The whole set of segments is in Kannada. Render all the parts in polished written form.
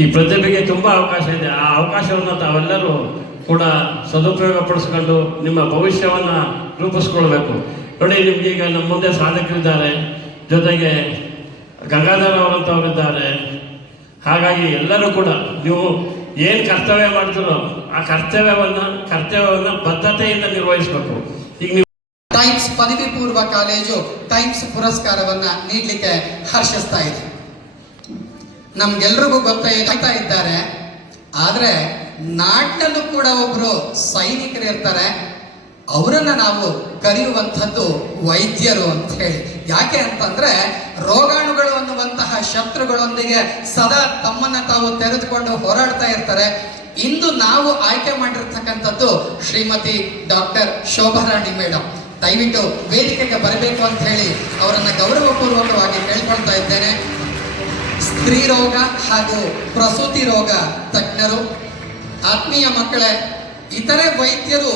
ಈ ಪ್ರತಿಭೆಗೆ ತುಂಬ ಅವಕಾಶ ಇದೆ. ಆ ಅವಕಾಶವನ್ನು ತಾವೆಲ್ಲರೂ ಕೂಡ ಸದುಪಯೋಗ ಪಡಿಸ್ಕೊಂಡು ನಿಮ್ಮ ಭವಿಷ್ಯವನ್ನು ರೂಪಿಸ್ಕೊಳ್ಬೇಕು. ನೋಡಿ, ನಿಮ್ಗೀಗ ನಮ್ಮ ಮುಂದೆ ಸಾಧಕರಿದ್ದಾರೆ, ಜೊತೆಗೆ ಗಂಗಾಧರ ಅವರಂಥವರಿದ್ದಾರೆ. ಹಾಗಾಗಿ ಎಲ್ಲರೂ ಕೂಡ ನೀವು ಏನು ಕರ್ತವ್ಯ ಮಾಡ್ತೀರೋ ಆ ಕರ್ತವ್ಯವನ್ನು ಬದ್ಧತೆಯಿಂದ ನಿರ್ವಹಿಸಬೇಕು. ಈಗ ನೀವು ಟೈಮ್ಸ್ ಪದವಿ ಪೂರ್ವ ಕಾಲೇಜು ಟೈಮ್ಸ್ ಪುರಸ್ಕಾರವನ್ನ ನೀಡಲಿಕ್ಕೆ ಹರ್ಷಿಸ್ತಾ ಇದೆ. ನಮ್ಗೆಲ್ರಿಗೂ ಗೊತ್ತಾಗ್ತಾ ಇದ್ದಾರೆ, ಆದ್ರೆ ನಾಡಿನಲ್ಲೂ ಕೂಡ ಒಬ್ರು ಸೈನಿಕರು ಇರ್ತಾರೆ, ಅವರನ್ನ ನಾವು ಕರೆಯುವಂಥದ್ದು ವೈದ್ಯರು ಅಂತ ಹೇಳಿ. ಯಾಕೆ ಅಂತಂದ್ರೆ ರೋಗಾಣುಗಳು ಅನ್ನುವಂತಹ ಶತ್ರುಗಳೊಂದಿಗೆ ಸದಾ ತಮ್ಮನ್ನ ತಾವು ತೆರೆದುಕೊಂಡು ಹೋರಾಡ್ತಾ ಇರ್ತಾರೆ. ಇಂದು ನಾವು ಆಯ್ಕೆ ಮಾಡಿರ್ತಕ್ಕಂಥದ್ದು ಶ್ರೀಮತಿ ಡಾಕ್ಟರ್ ಶೋಭಾರಾಣಿ ಮೇಡಮ್. ದಯವಿಟ್ಟು ವೇದಿಕೆಗೆ ಬರಬೇಕು ಅಂತ ಹೇಳಿ ಅವರನ್ನ ಗೌರವಪೂರ್ವಕವಾಗಿ ಕೇಳ್ಕೊಳ್ತಾ ಇದ್ದೇನೆ. ಸ್ತ್ರೀ ರೋಗ ಹಾಗೂ ಪ್ರಸೂತಿ ರೋಗ ತಜ್ಞರು. ಆತ್ಮೀಯ ಮಕ್ಕಳೇ, ಇತರೆ ವೈದ್ಯರು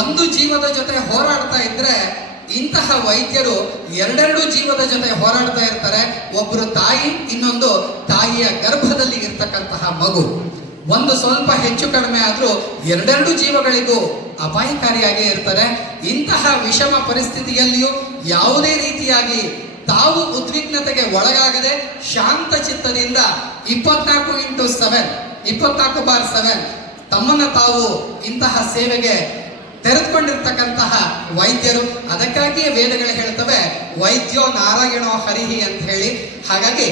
ಒಂದು ಜೀವದ ಜೊತೆ ಹೋರಾಡ್ತಾ ಇದ್ರೆ ಇಂತಹ ವೈದ್ಯರು ಎರಡೆರಡು ಜೀವದ ಜೊತೆ ಹೋರಾಡ್ತಾ ಇರ್ತಾರೆ. ಒಬ್ರು ತಾಯಿ, ಇನ್ನೊಂದು ತಾಯಿಯ ಗರ್ಭದಲ್ಲಿ ಇರ್ತಕ್ಕಂತಹ ಮಗು. ಒಂದು ಸ್ವಲ್ಪ ಹೆಚ್ಚು ಕಡಿಮೆ ಆದ್ರೂ ಎರಡೆರಡು ಜೀವಗಳಿಗೂ ಅಪಾಯಕಾರಿಯಾಗಿ ಇರ್ತಾರೆ. ಇಂತಹ ವಿಷಮ ಪರಿಸ್ಥಿತಿಯಲ್ಲಿಯೂ ಯಾವುದೇ ರೀತಿಯಾಗಿ ತಾವು ಉದ್ವಿಗ್ನತೆಗೆ ಒಳಗಾಗದೆ ಶಾಂತ ಚಿತ್ತದಿಂದ 24/7 ತಮ್ಮನ್ನ ತಾವು ಇಂತಹ ಸೇವೆಗೆ ತೆರೆದುಕೊಂಡಿರ್ತಕ್ಕಂತಹ ವೈದ್ಯರು. ಅದಕ್ಕಾಗಿಯೇ ವೇದಗಳು ಹೇಳ್ತವೆ, ವೈದ್ಯೋ ನಾರಾಯಣೋ ಹರಿಹಿ ಅಂತ ಹೇಳಿ. ಹಾಗಾಗಿ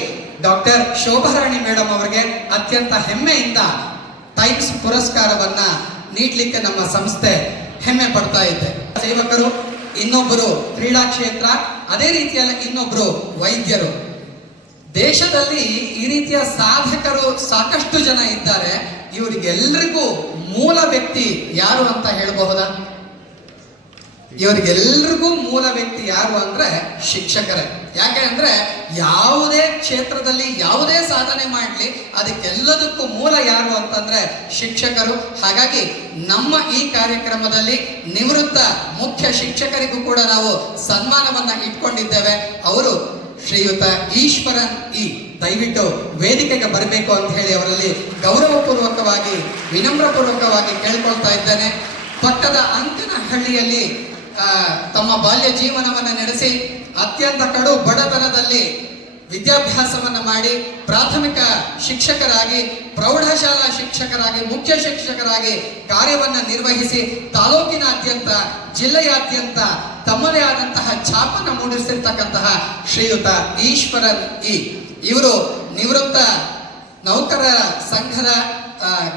ಡಾಕ್ಟರ್ ಶೋಭಾರಾಣಿ ಮೇಡಮ್ ಅವರಿಗೆ ಅತ್ಯಂತ ಹೆಮ್ಮೆಯಿಂದ ಟೈಮ್ಸ್ ಪುರಸ್ಕಾರವನ್ನ ನೀಡಲಿಕ್ಕೆ ನಮ್ಮ ಸಂಸ್ಥೆ ಹೆಮ್ಮೆ ಪಡ್ತಾ ಇದೆ. ಸೇವಕರು, ಇನ್ನೊಬ್ಬರು ಕ್ರೀಡಾ ಕ್ಷೇತ್ರ, ಅದೇ ರೀತಿಯಲ್ಲಿ ಇನ್ನೊಬ್ರು ವೈದ್ಯರು. ದೇಶದಲ್ಲಿ ಈ ರೀತಿಯ ಸಾಧಕರು ಸಾಕಷ್ಟು ಜನ ಇದ್ದಾರೆ. ಇವರಿಗೆಲ್ಲರಿಗೂ ಮೂಲ ವ್ಯಕ್ತಿ ಯಾರು ಅಂತ ಹೇಳಬಹುದಾ? ಇವರಿಗೆಲ್ಲರಿಗೂ ಮೂಲ ವ್ಯಕ್ತಿ ಯಾರು ಅಂದ್ರೆ ಶಿಕ್ಷಕರೇ. ಯಾಕೆ ಅಂದ್ರೆ ಯಾವುದೇ ಕ್ಷೇತ್ರದಲ್ಲಿ ಯಾವುದೇ ಸಾಧನೆ ಮಾಡಲಿ ಅದಕ್ಕೆಲ್ಲದಕ್ಕೂ ಮೂಲ ಯಾರು ಅಂತಂದ್ರೆ ಶಿಕ್ಷಕರು. ಹಾಗಾಗಿ ನಮ್ಮ ಈ ಕಾರ್ಯಕ್ರಮದಲ್ಲಿ ನಿವೃತ್ತ ಮುಖ್ಯ ಶಿಕ್ಷಕರಿಗೂ ಕೂಡ ನಾವು ಸನ್ಮಾನವನ್ನ ಇಟ್ಕೊಂಡಿದ್ದೇವೆ. ಅವರು ಶ್ರೀಯುತ ಈಶ್ವರನ್ ಇ. ದಯವಿಟ್ಟು ವೇದಿಕೆಗೆ ಬರಬೇಕು ಅಂತ ಹೇಳಿ ಅವರಲ್ಲಿ ಗೌರವಪೂರ್ವಕವಾಗಿ ವಿನಮ್ರಪೂರ್ವಕವಾಗಿ ಕೇಳ್ಕೊಳ್ತಾ ಇದ್ದೇನೆ. ಪಕ್ಕದ ಅಂಕನಹಳ್ಳಿಯಲ್ಲಿ ತಮ್ಮ ಬಾಲ್ಯ ಜೀವನವನ್ನು ನಡೆಸಿ ಅತ್ಯಂತ ಕಡು ಬಡತನದಲ್ಲಿ ವಿದ್ಯಾಭ್ಯಾಸವನ್ನು ಮಾಡಿ ಪ್ರಾಥಮಿಕ ಶಿಕ್ಷಕರಾಗಿ, ಪ್ರೌಢಶಾಲಾ ಶಿಕ್ಷಕರಾಗಿ, ಮುಖ್ಯ ಶಿಕ್ಷಕರಾಗಿ ಕಾರ್ಯವನ್ನು ನಿರ್ವಹಿಸಿ ತಾಲೂಕಿನಾದ್ಯಂತ, ಜಿಲ್ಲೆಯಾದ್ಯಂತ ತಮ್ಮದೇ ಆದಂತಹ ಛಾಪನ್ನು ಮೂಡಿಸಿರ್ತಕ್ಕಂತಹ ಶ್ರೀಯುತ ಈಶ್ವರನ್ ಇ. ಇವರು ನಿವೃತ್ತ ನೌಕರರ ಸಂಘದ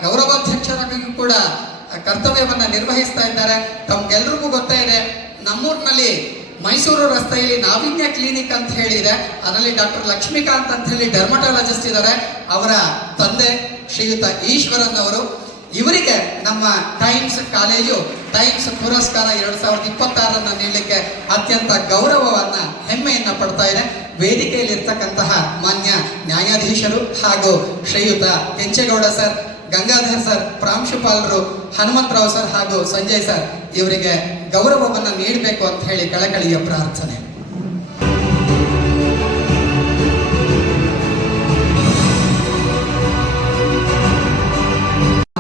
ಗೌರವಾಧ್ಯಕ್ಷರಾಗಿಯೂ ಕೂಡ ಕರ್ತವ್ಯವನ್ನ ನಿರ್ವಹಿಸ್ತಾ ಇದ್ದಾರೆ. ತಮ್ಗೆಲ್ರಿಗೂ ಗೊತ್ತೇ ಇದೆ, ನಮ್ಮೂರಿನಲ್ಲಿ ಮೈಸೂರು ರಸ್ತೆಯಲ್ಲಿ ನಾವಿನ್ಯ ಕ್ಲಿನಿಕ್ ಅಂತ ಹೇಳಿದೆ. ಅದರಲ್ಲಿ ಡಾಕ್ಟರ್ ಲಕ್ಷ್ಮೀಕಾಂತ್ ಅಂತ ಹೇಳಿ ಡರ್ಮಟಾಲಜಿಸ್ಟ್ ಇದ್ದಾರೆ. ಅವರ ತಂದೆ ಶ್ರೀಯುತ ಈಶ್ವರನ್ ಅವರು. ಇವರಿಗೆ ನಮ್ಮ ಟೈಮ್ಸ್ ಕಾಲೇಜು ಟೈಮ್ಸ್ ಪುರಸ್ಕಾರ 2026 ನೀಡಲಿಕ್ಕೆ ಅತ್ಯಂತ ಗೌರವವನ್ನ, ಹೆಮ್ಮೆಯನ್ನ ಪಡ್ತಾ ಇದೆ. ವೇದಿಕೆಯಲ್ಲಿ ಇರ್ತಕ್ಕಂತಹ ಮಾನ್ಯ ನ್ಯಾಯಾಧೀಶರು ಹಾಗೂ ಶ್ರೀಯುತ ಕೆಂಚೇಗೌಡ ಸರ್, ಗಂಗಾಧರ್ ಸರ್, ಪ್ರಾಂಶುಪಾಲರು, ಹನುಮಂತರಾವ್ ಸರ್ ಹಾಗೂ ಸಂಜಯ್ ಸರ್ ಇವರಿಗೆ ಗೌರವವನ್ನು ನೀಡಬೇಕು ಅಂತ ಹೇಳಿ ಕಳಕಳಿಯ ಪ್ರಾರ್ಥನೆ.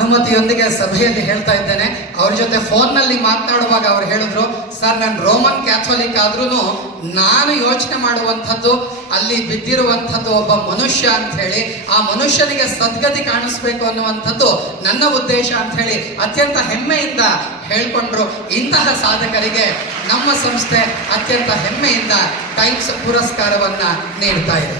ಅನುಮತಿಯೊಂದಿಗೆ ಸಭೆಯಲ್ಲಿ ಹೇಳ್ತಾ ಇದ್ದೇನೆ. ಅವ್ರ ಜೊತೆ ಫೋನ್ನಲ್ಲಿ ಮಾತನಾಡುವಾಗ ಅವ್ರು ಹೇಳಿದ್ರು, ಸರ್ ನಾನು ರೋಮನ್ ಕ್ಯಾಥೋಲಿಕ್ ಆದ್ರೂ ನಾನು ಯೋಚನೆ ಮಾಡುವಂಥದ್ದು ಅಲ್ಲಿ ಬಿದ್ದಿರುವಂಥದ್ದು ಒಬ್ಬ ಮನುಷ್ಯ ಅಂತ ಹೇಳಿ, ಆ ಮನುಷ್ಯನಿಗೆ ಸದ್ಗತಿ ಕಾಣಿಸ್ಬೇಕು ಅನ್ನುವಂಥದ್ದು ನನ್ನ ಉದ್ದೇಶ ಅಂತ ಹೇಳಿ ಅತ್ಯಂತ ಹೆಮ್ಮೆಯಿಂದ ಹೇಳ್ಕೊಂಡ್ರು. ಇಂತಹ ಸಾಧಕರಿಗೆ ನಮ್ಮ ಸಂಸ್ಥೆ ಅತ್ಯಂತ ಹೆಮ್ಮೆಯಿಂದ ಟೈಮ್ಸ್ ಪುರಸ್ಕಾರವನ್ನ ನೀಡ್ತಾ ಇದೆ.